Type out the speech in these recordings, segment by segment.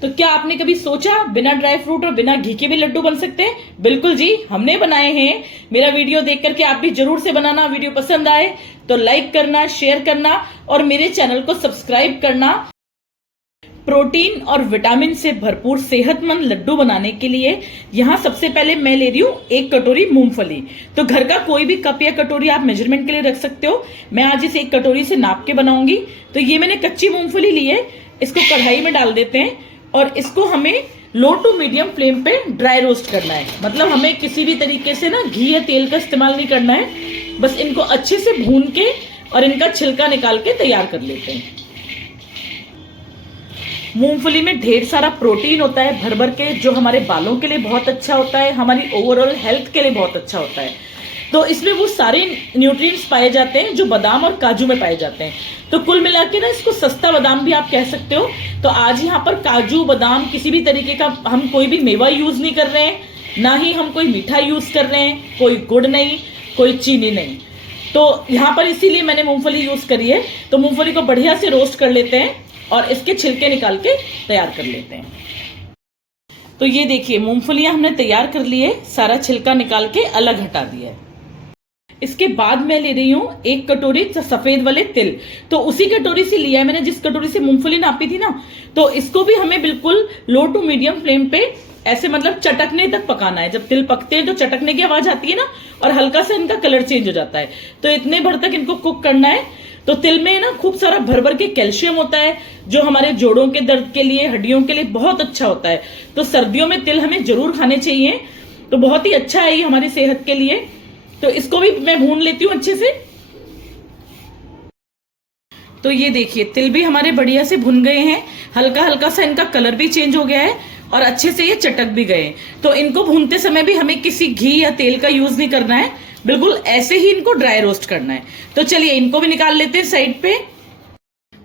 तो क्या आपने कभी सोचा बिना ड्राई फ्रूट और बिना घी के भी लड्डू बन सकते हैं? बिल्कुल जी, हमने बनाए हैं। मेरा वीडियो देख करके आप भी जरूर से बनाना। वीडियो पसंद आए तो लाइक करना, शेयर करना और मेरे चैनल को सब्सक्राइब करना। प्रोटीन और विटामिन से भरपूर सेहतमंद लड्डू बनाने के लिए यहाँ सबसे पहले मैं ले रही हूँ 1 कटोरी मूंगफली। तो घर का कोई भी कप या कटोरी आप मेजरमेंट के लिए रख सकते हो। मैं आज इस 1 कटोरी से नाप के बनाऊंगी। तो ये मैंने कच्ची मूंगफली ली है, इसको कढ़ाई में डाल देते हैं और इसको हमें लो टू मीडियम फ्लेम पे ड्राई रोस्ट करना है। मतलब हमें किसी भी तरीके से ना घी या तेल का इस्तेमाल नहीं करना है। बस इनको अच्छे से भून के और इनका छिलका निकाल के तैयार कर लेते हैं। मूंगफली में ढेर सारा प्रोटीन होता है भर भर के, जो हमारे बालों के लिए बहुत अच्छा होता है, हमारी ओवरऑल हेल्थ के लिए बहुत अच्छा होता है। तो इसमें वो सारे न्यूट्रिएंट्स पाए जाते हैं जो बादाम और काजू में पाए जाते हैं। तो कुल मिला के ना इसको सस्ता बादाम भी आप कह सकते हो। तो आज यहाँ पर काजू बादाम किसी भी तरीके का हम कोई भी मेवा यूज नहीं कर रहे हैं, ना ही हम कोई मीठा यूज कर रहे हैं, कोई गुड़ नहीं, कोई चीनी नहीं। तो यहाँ पर इसीलिए मैंने मूंगफली यूज करी है। तो मूंगफली को बढ़िया से रोस्ट कर लेते हैं और इसके छिलके निकाल के तैयार कर लेते हैं। तो ये देखिए मूंगफलियां हमने तैयार कर लिए, सारा छिलका निकाल के अलग हटा दिया है। इसके बाद मैं ले रही हूँ 1 कटोरी सफेद वाले तिल। तो उसी कटोरी से लिया है मैंने जिस कटोरी से मूंगफली नापी थी ना। तो इसको भी हमें बिल्कुल लो टू मीडियम फ्लेम पे ऐसे मतलब चटकने तक पकाना है। जब तिल पकते हैं तो चटकने की आवाज आती है ना, और हल्का सा इनका कलर चेंज हो जाता है। तो इतने भर तक इनको कुक करना है। तो तिल में ना खूब सारा भर भर के कैल्शियम होता है, जो हमारे जोड़ों के दर्द के लिए, हड्डियों के लिए बहुत अच्छा होता है। तो सर्दियों में तिल हमें जरूर खाने चाहिए। तो बहुत ही अच्छा है ये हमारी सेहत के लिए। तो इसको भी मैं भून लेती हूँ अच्छे से। तो ये देखिए तिल भी हमारे बढ़िया से भुन गए हैं, हल्का हल्का सा इनका कलर भी चेंज हो गया है और अच्छे से ये चटक भी गए। तो इनको भूनते समय भी हमें किसी घी या तेल का यूज नहीं करना है, बिल्कुल ऐसे ही इनको ड्राई रोस्ट करना है। तो चलिए इनको भी निकाल लेते हैं साइड पे।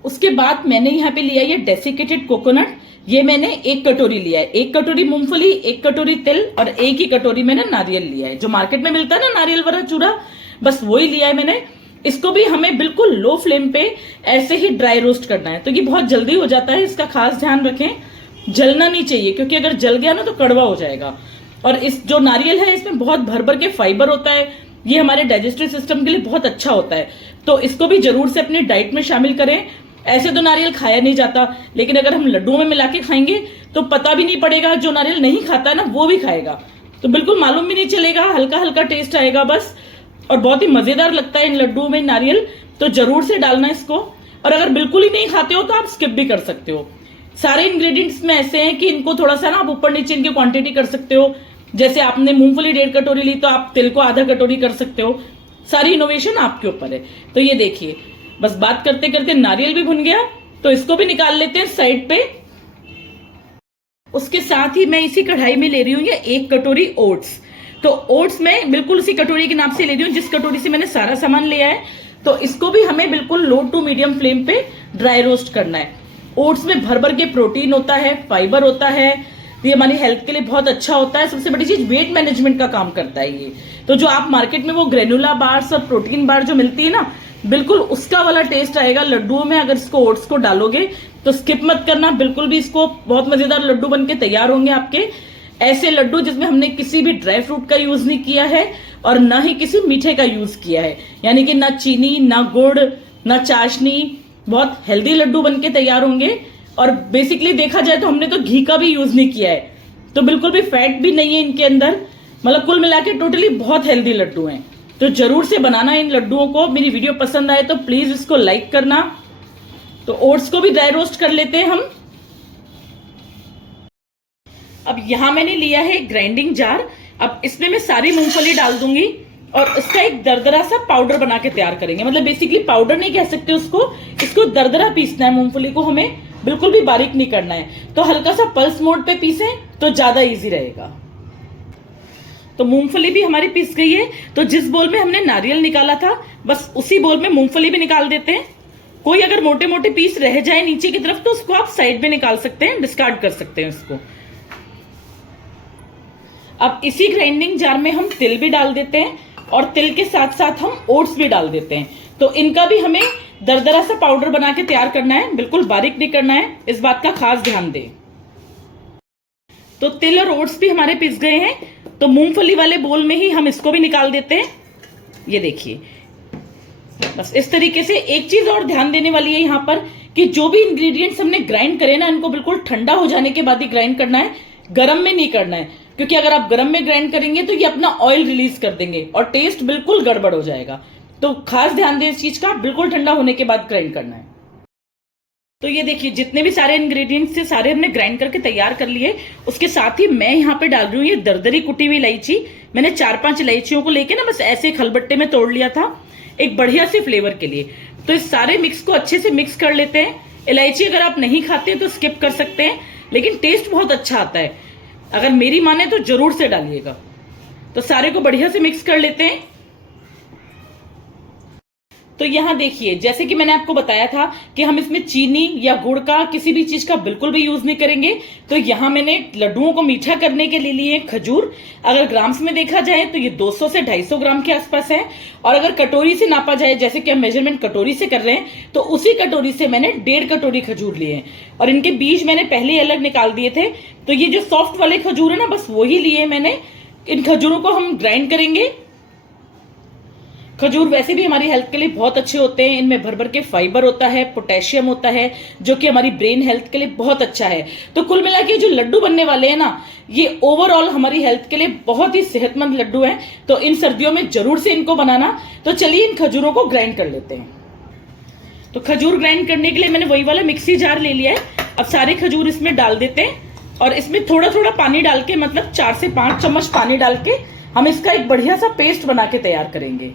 उसके बाद मैंने यहाँ पे लिया ये डेसिकेटेड कोकोनट। ये मैंने 1 कटोरी लिया है। 1 कटोरी मूंगफली, 1 कटोरी तिल और 1 ही कटोरी मैंने नारियल लिया है। जो मार्केट में मिलता है ना नारियल वाला चूरा, बस वही लिया है मैंने। इसको भी हमें बिल्कुल लो फ्लेम पे ऐसे ही ड्राई रोस्ट करना है। तो ये बहुत जल्दी हो जाता है, इसका खास ध्यान रखें। जलना नहीं चाहिए, क्योंकि अगर जल गया ना तो कड़वा हो जाएगा। और इस जो नारियल है इसमें बहुत भर भर के फाइबर होता है, ये हमारे डाइजेस्टिव सिस्टम के लिए बहुत अच्छा होता है। तो इसको भी जरूर से अपनी डाइट में शामिल करें। ऐसे तो नारियल खाया नहीं जाता, लेकिन अगर हम लड्डुओं में मिला के खाएंगे तो पता भी नहीं पड़ेगा, जो नारियल नहीं खाता है ना वो भी खाएगा तो बिल्कुल मालूम भी नहीं चलेगा, हल्का हल्का टेस्ट आएगा बस। और बहुत ही मजेदार लगता है इन लड्डुओं में नारियल। तो जरूर से डालना इसको। और अगर बिल्कुल ही नहीं खाते हो तो आप स्किप भी कर सकते हो। सारे इंग्रेडिएंट्स में ऐसे हैं कि इनको थोड़ा सा ना आप ऊपर नीचे इनकी क्वांटिटी कर सकते हो। जैसे आपने मूंगफली 1.5 कटोरी ली तो आप तिल को आधा कटोरी कर सकते हो। सारी इनोवेशन आपके ऊपर है। तो ये देखिए बस बात करते करते नारियल भी भुन गया। तो इसको भी निकाल लेते हैं साइड पे। उसके साथ ही मैं इसी कढ़ाई में ले रही हूँ ये 1 कटोरी ओट्स। तो ओट्स मैं बिल्कुल उसी कटोरी के नाप से ले रही हूँ जिस कटोरी से मैंने सारा सामान लिया है। तो इसको भी हमें बिल्कुल लो टू मीडियम फ्लेम पे ड्राई रोस्ट करना है। ओट्स में भर भर के प्रोटीन होता है, फाइबर होता है, तो ये हमारी हेल्थ के लिए बहुत अच्छा होता है। सबसे बड़ी चीज वेट मैनेजमेंट का काम करता है ये। तो जो आप मार्केट में वो ग्रेनुला बार्स और प्रोटीन बार जो मिलती है ना, बिल्कुल उसका वाला टेस्ट आएगा लड्डुओं में अगर इसको ओट्स को डालोगे। तो स्किप मत करना बिल्कुल भी, इसको बहुत मजेदार लड्डू बन के तैयार होंगे आपके। ऐसे लड्डू जिसमें हमने किसी भी ड्राई फ्रूट का यूज नहीं किया है और ना ही किसी मीठे का यूज किया है, यानी कि ना चीनी, ना गुड़, ना चाशनी। बहुत हेल्दी लड्डू बन के तैयार होंगे। और बेसिकली देखा जाए तो हमने तो घी का भी यूज नहीं किया है, तो बिल्कुल भी फैट भी नहीं है इनके अंदर। मतलब कुल मिला के टोटली बहुत हेल्दी लड्डू हैं। तो जरूर से बनाना इन लड्डुओं को। मेरी वीडियो पसंद आए तो प्लीज इसको लाइक करना। तो ओट्स को भी ड्राई रोस्ट कर लेते हैं हम। अब यहां मैंने लिया है ग्राइंडिंग जार। अब इसमें मैं सारी मूंगफली डाल दूंगी और इसका एक दरदरा सा पाउडर बना के तैयार करेंगे। मतलब बेसिकली पाउडर नहीं कह सकते उसको, इसको दरदरा पीसना है। मूंगफली को हमें बिल्कुल भी बारीक नहीं करना है। तो हल्का सा पल्स मोड पे पीसें तो ज्यादा इजी रहेगा। तो मूंगफली भी हमारी पीस गई है। तो जिस बोल में हमने नारियल निकाला था बस उसी बोल में मूंगफली भी निकाल देते हैं। कोई अगर मोटे मोटे पीस रह जाए नीचे की तरफ तो उसको आप साइड में निकाल सकते हैं, डिस्कार्ड कर सकते हैं इसको। अब इसी ग्राइंडिंग जार में हम तिल भी डाल देते हैं और तिल के साथ साथ हम ओट्स भी डाल देते हैं। तो इनका भी हमें दरदरा सा पाउडर बना के तैयार करना है, बिल्कुल बारीक नहीं करना है, इस बात का खास ध्यान दें। तो तिल और ओट्स भी हमारे पिस गए हैं, तो मूंगफली वाले बोल में ही हम इसको भी निकाल देते हैं। ये देखिए, बस इस तरीके से। एक चीज और ध्यान देने वाली है यहाँ पर कि जो भी इंग्रेडिएंट्स हमने ग्राइंड करे ना, इनको बिल्कुल ठंडा हो जाने के बाद ही ग्राइंड करना है, गर्म में नहीं करना है, क्योंकि अगर आप गर्म में ग्राइंड करेंगे तो ये अपना ऑयल रिलीज कर देंगे और टेस्ट बिल्कुल गड़बड़ हो जाएगा। तो खास ध्यान दें इस चीज का, बिल्कुल ठंडा होने के बाद ग्राइंड करना है। तो ये देखिए, जितने भी सारे इंग्रेडिएंट्स थे सारे हमने ग्राइंड करके तैयार कर लिए। उसके साथ ही मैं यहाँ पे डाल रही हूँ ये दरदरी कुटी हुई इलायची। मैंने 4-5 इलायचियों को लेके ना बस ऐसे खलबट्टे में तोड़ लिया था, एक बढ़िया से फ्लेवर के लिए। तो इस सारे मिक्स को अच्छे से मिक्स कर लेते हैं। इलायची अगर आप नहीं खाते हैं तो स्किप कर सकते हैं, लेकिन टेस्ट बहुत अच्छा आता है। अगर मेरी माने तो जरूर से डालिएगा। तो सारे को बढ़िया से मिक्स कर लेते हैं। तो यहाँ देखिए, जैसे कि मैंने आपको बताया था कि हम इसमें चीनी या गुड़ का किसी भी चीज का बिल्कुल भी यूज नहीं करेंगे। तो यहाँ मैंने लड्डुओं को मीठा करने के लिए लिए खजूर। अगर ग्राम्स में देखा जाए तो ये 200 से 250 ग्राम के आसपास है। और अगर कटोरी से नापा जाए, जैसे कि हम मेजरमेंट कटोरी से कर रहे हैं, तो उसी कटोरी से मैंने 1.5 कटोरी खजूर लिए हैं। और इनके बीज मैंने पहले अलग निकाल दिए थे। तो ये जो सॉफ्ट वाले खजूर है ना, बस वही लिए मैंने। इन खजूरों को हम ग्राइंड करेंगे। खजूर वैसे भी हमारी हेल्थ के लिए बहुत अच्छे होते हैं। इनमें भर भर के फाइबर होता है, पोटेशियम होता है, जो कि हमारी ब्रेन हेल्थ के लिए बहुत अच्छा है। तो कुल मिला के जो लड्डू बनने वाले हैं ना, ये ओवरऑल हमारी हेल्थ के लिए बहुत ही सेहतमंद लड्डू हैं। तो इन सर्दियों में जरूर से इनको बनाना। तो चलिए इन खजूरों को ग्राइंड कर लेते हैं। तो खजूर ग्राइंड करने के लिए मैंने वही वाला मिक्सी जार ले लिया है। अब सारे खजूर इसमें डाल देते हैं और इसमें थोड़ा थोड़ा पानी डाल के, मतलब 4 से 5 चम्मच पानी डाल के हम इसका एक बढ़िया सा पेस्ट बना के तैयार करेंगे।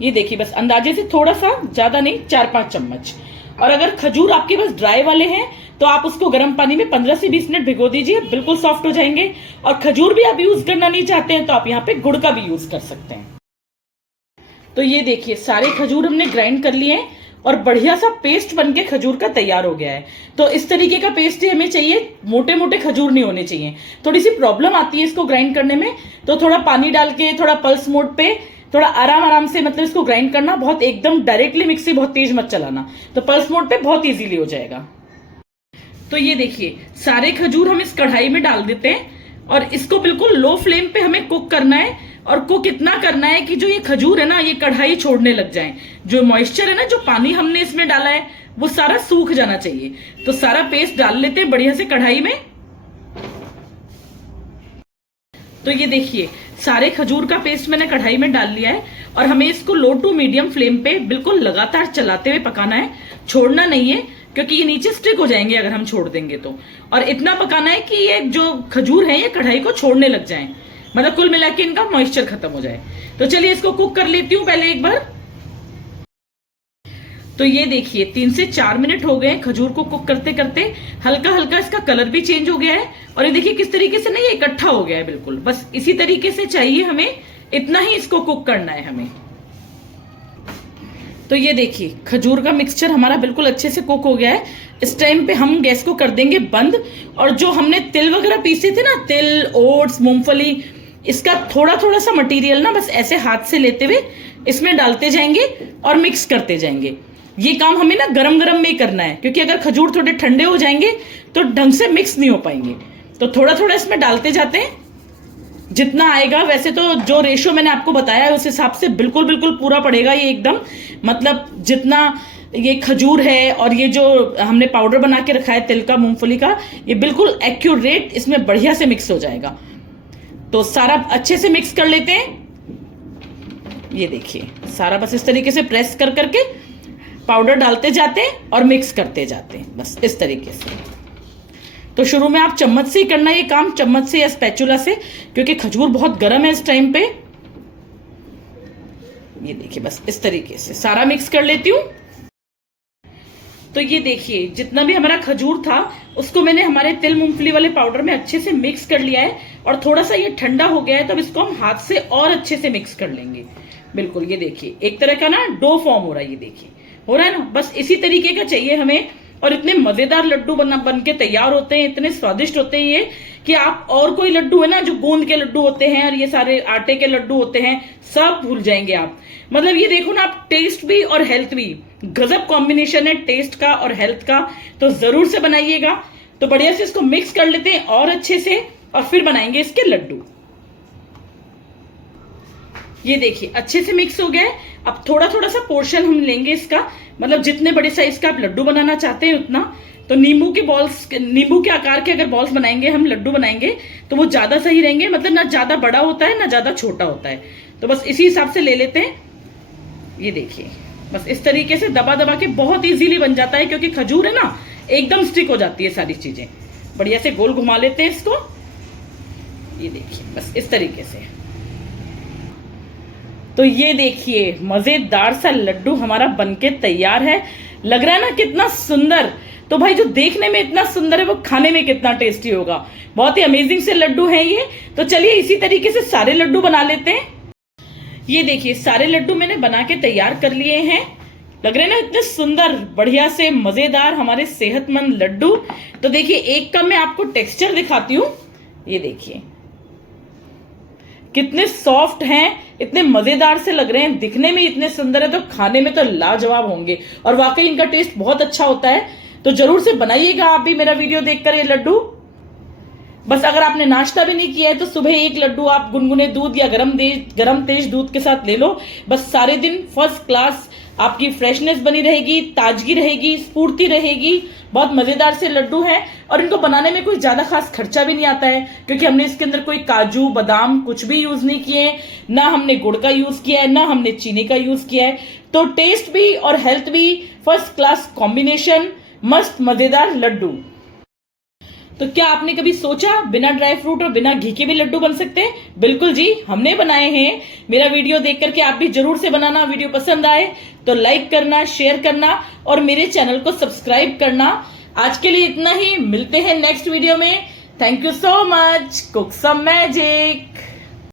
ये देखिए, बस अंदाजे से थोड़ा सा, ज्यादा नहीं, 4-5 चम्मच। और अगर खजूर आपके पास ड्राई वाले हैं तो आप उसको गर्म पानी में 15 से 20 मिनट भिगो दीजिए, बिल्कुल सॉफ्ट हो जाएंगे। और खजूर भी आप यूज करना नहीं चाहते हैं तो आप यहाँ पे गुड़ का भी यूज कर सकते हैं। तो ये देखिए, सारे खजूर हमने ग्राइंड कर लिए हैं और बढ़िया सा पेस्ट बनके खजूर का तैयार हो गया है। तो इस तरीके का पेस्ट ही हमें चाहिए, मोटे मोटे खजूर नहीं होने चाहिए। थोड़ी सी प्रॉब्लम आती है इसको ग्राइंड करने में, तो थोड़ा पानी डाल के, थोड़ा पल्स मोड पे, थोड़ा आराम आराम से, मतलब इसको ग्राइंड करना। बहुत एकदम डायरेक्टली मिक्सी बहुत तेज मत चलाना। तो पल्स मोड पे बहुत इजीली हो जाएगा। तो ये देखिए, सारे खजूर हम इस कढ़ाई में डाल देते हैं और इसको बिल्कुल लो फ्लेम पे हमें कुक करना है। और कुक इतना करना है कि जो ये खजूर है ना, ये कढ़ाई छोड़ने लग जाए। जो मॉइस्चर है ना, जो पानी हमने इसमें डाला है, वो सारा सूख जाना चाहिए। तो सारा पेस्ट डाल लेते हैं बढ़िया से कढ़ाई में। तो ये देखिए, सारे खजूर का पेस्ट मैंने कढ़ाई में डाल लिया है और हमें इसको लो टू मीडियम फ्लेम पे बिल्कुल लगातार चलाते हुए पकाना है। छोड़ना नहीं है, क्योंकि ये नीचे स्टिक हो जाएंगे अगर हम छोड़ देंगे तो। और इतना पकाना है कि ये जो खजूर है ये कढ़ाई को छोड़ने लग जाएं, मतलब कुल मिला के इनका मॉइस्चर खत्म हो जाए। तो चलिए इसको कुक कर लेती हूँ पहले एक बार। तो ये देखिए, 3 से 4 मिनट हो गए खजूर को कुक करते करते। हल्का हल्का इसका कलर भी चेंज हो गया है और ये देखिए किस तरीके से ना ये इकट्ठा हो गया है बिल्कुल। बस इसी तरीके से चाहिए हमें, इतना ही इसको कुक करना है हमें। तो ये देखिए, खजूर का मिक्सचर हमारा बिल्कुल अच्छे से कुक हो गया है। इस टाइम पे हम गैस को कर देंगे बंद। और जो हमने तिल वगैरह पीसे थे ना, तिल, ओट्स, मूंगफली, इसका थोड़ा थोड़ा सा मटेरियल ना बस ऐसे हाथ से लेते हुए इसमें डालते जाएंगे और मिक्स करते जाएंगे। ये काम हमें ना गरम गरम में ही करना है, क्योंकि अगर खजूर थोड़े ठंडे हो जाएंगे तो ढंग से मिक्स नहीं हो पाएंगे। तो थोड़ा थोड़ा इसमें डालते जाते हैं, जितना आएगा। वैसे तो जो रेशो मैंने आपको बताया है उस हिसाब से बिल्कुल बिल्कुल पूरा पड़ेगा ये एकदम। मतलब जितना ये खजूर है और ये जो हमने पाउडर बना के रखा है तिल का, मूंगफली का, ये बिल्कुल एक्यूरेट इसमें बढ़िया से मिक्स हो जाएगा। तो सारा अच्छे से मिक्स कर लेते हैं। ये देखिए, सारा बस इस तरीके से प्रेस कर करके पाउडर डालते जाते हैं और मिक्स करते जाते हैं, बस इस तरीके से। तो शुरू में आप चम्मच से ही करना ये काम, चम्मच से या स्पैचुला से, क्योंकि खजूर बहुत गर्म है इस टाइम पे। ये देखिए, बस इस तरीके से सारा मिक्स कर लेती हूँ। तो ये देखिए, जितना भी हमारा खजूर था उसको मैंने हमारे तिल मूंगफली वाले पाउडर में अच्छे से मिक्स कर लिया है और थोड़ा सा ये ठंडा हो गया है। तो अब इसको हम हाथ से और अच्छे से मिक्स कर लेंगे। बिल्कुल, ये देखिए एक तरह का ना डो फॉर्म हो रहा है। ये देखिए हो रहा है ना, बस इसी तरीके का चाहिए हमें। और इतने मजेदार लड्डू बन के तैयार होते हैं, इतने स्वादिष्ट होते हैं ये, कि आप और कोई लड्डू है ना जो गोंद के लड्डू होते हैं और ये सारे आटे के लड्डू होते हैं, सब भूल जाएंगे आप। मतलब ये देखो ना आप, टेस्ट भी और हेल्थ भी गजब कॉम्बिनेशन है, टेस्ट का और हेल्थ का। तो जरूर से बनाइएगा। तो बढ़िया से इसको मिक्स कर लेते हैं और अच्छे से। और फिर बनाएंगे इसके लड्डू। ये देखिए अच्छे से मिक्स हो गया है। अब थोड़ा थोड़ा सा पोर्शन हम लेंगे इसका, मतलब जितने बड़े साइज का आप लड्डू बनाना चाहते हैं उतना। तो नींबू के आकार के अगर बॉल्स बनाएंगे, हम लड्डू बनाएंगे, तो वो ज्यादा सही रहेंगे। मतलब ना ज्यादा बड़ा होता है ना ज्यादा छोटा होता है, तो बस इसी हिसाब से ले लेते हैं। ये देखिए बस इस तरीके से दबा दबा के बहुत इजीली बन जाता है, क्योंकि खजूर है ना एकदम स्टिक हो जाती है सारी चीजें। बढ़िया से गोल घुमा लेते हैं इसको। ये देखिए बस इस तरीके से। तो ये देखिए मजेदार सा लड्डू हमारा बनके तैयार है। लग रहा है ना कितना सुंदर। तो भाई जो देखने में इतना सुंदर है वो खाने में कितना टेस्टी होगा। बहुत ही अमेजिंग से लड्डू हैं ये। तो चलिए इसी तरीके से सारे लड्डू बना लेते हैं। ये देखिए सारे लड्डू मैंने बना के तैयार कर लिए हैं। लग रहे हैं ना इतने सुंदर, बढ़िया से मजेदार हमारे सेहतमंद लड्डू। तो देखिए एक का मैं आपको टेक्सचर दिखाती हूँ। ये देखिए कितने सॉफ्ट हैं, इतने मजेदार से लग रहे हैं, दिखने में इतने सुंदर है, तो खाने में तो लाजवाब होंगे। और वाकई इनका टेस्ट बहुत अच्छा होता है। तो जरूर से बनाइएगा आप भी मेरा वीडियो देखकर ये लड्डू। बस अगर आपने नाश्ता भी नहीं किया है तो सुबह एक लड्डू आप गुनगुने दूध या गरम तेज दूध के साथ ले लो। बस सारे दिन फर्स्ट क्लास आपकी फ्रेशनेस बनी रहेगी, ताजगी रहेगी, स्फूर्ति रहेगी। बहुत मजेदार से लड्डू हैं और इनको बनाने में कोई ज्यादा खास खर्चा भी नहीं आता है, क्योंकि हमने इसके अंदर कोई काजू बादाम कुछ भी यूज नहीं किए, ना हमने गुड़ का यूज किया है, ना हमने चीनी का यूज किया है। तो टेस्ट भी और हेल्थ भी फर्स्ट क्लास कॉम्बिनेशन, मस्त मजेदार लड्डू। तो क्या आपने कभी सोचा बिना ड्राई फ्रूट और बिना घी के भी लड्डू बन सकते हैं? बिल्कुल जी, हमने बनाए हैं। मेरा वीडियो देख करके आप भी जरूर से बनाना। वीडियो पसंद आए तो लाइक करना, शेयर करना और मेरे चैनल को सब्सक्राइब करना। आज के लिए इतना ही, मिलते हैं नेक्स्ट वीडियो में। Thank you so much. Cook some magic.